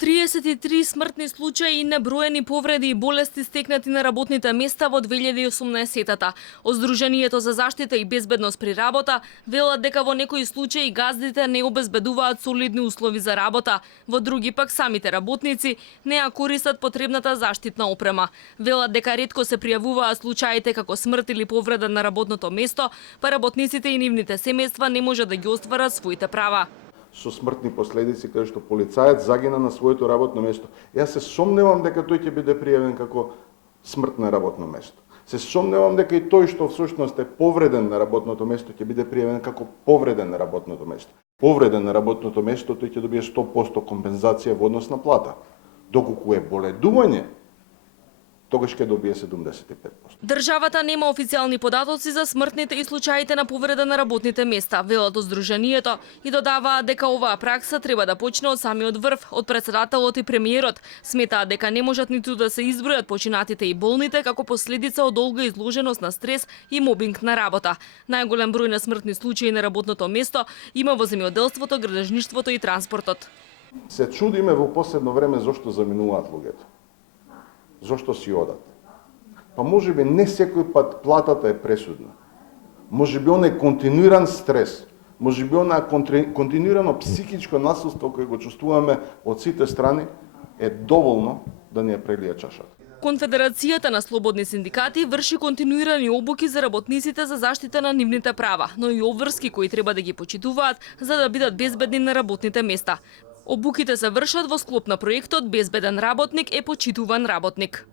33 смртни случаи и неброени повреди и болести стекнати на работните места во 2018-та. Од Сдруженијето за заштита и безбедност при работа велат дека во некои случаи газдите не обезбедуваат солидни услови за работа, во други пак самите работници не ја користат потребната заштитна опрема. Велат дека ретко се пријавуваат случаите како смрт или повреда на работното место, па работниците и нивните семејства не можат да ги остварат своите права. Со смртни последици каде што полицаец загина на своето работно место. Јас се сомневам дека тој ќе биде пријавен како смрт на работно место. Се сомневам дека и тој што всушност е повреден на работното место ќе биде пријавен како повреден на работното место. Повреден на работното место тој ќе добие 100% компензација во однос на плата. Доколку е боледување, тогаш ќе добие 75%. Државата нема официјални податоци за смртните и случаите на повреда на работните места, велат од Сдруженијето, и додаваат дека оваа пракса треба да почне од самиот врв, од председателот и премиерот. Сметаат дека не можат ниту да се избројат починатите и болните како последица од долга изложеност на стрес и мобинг на работа. Најголем број на смртни случаи на работното место има во земјоделството, градежништвото и транспортот. Се чудиме во последно време зошто заминуваат луѓето. Зошто си одат? Па можеби не секој пат платата е пресудна. Можеби он е континуиран стрес. Можеби она континуирано психичко насилство кое го чувствуваме од сите страни е доволно да ни ја прелие чашата. Конфедерацијата на слободни синдикати врши континуирани обуки за работниците за заштита на нивните права, но и обврски кои треба да ги почитуваат за да бидат безбедни на работните места. Обуките се вршат во склоп на проектот Безбеден работник е почитуван работник.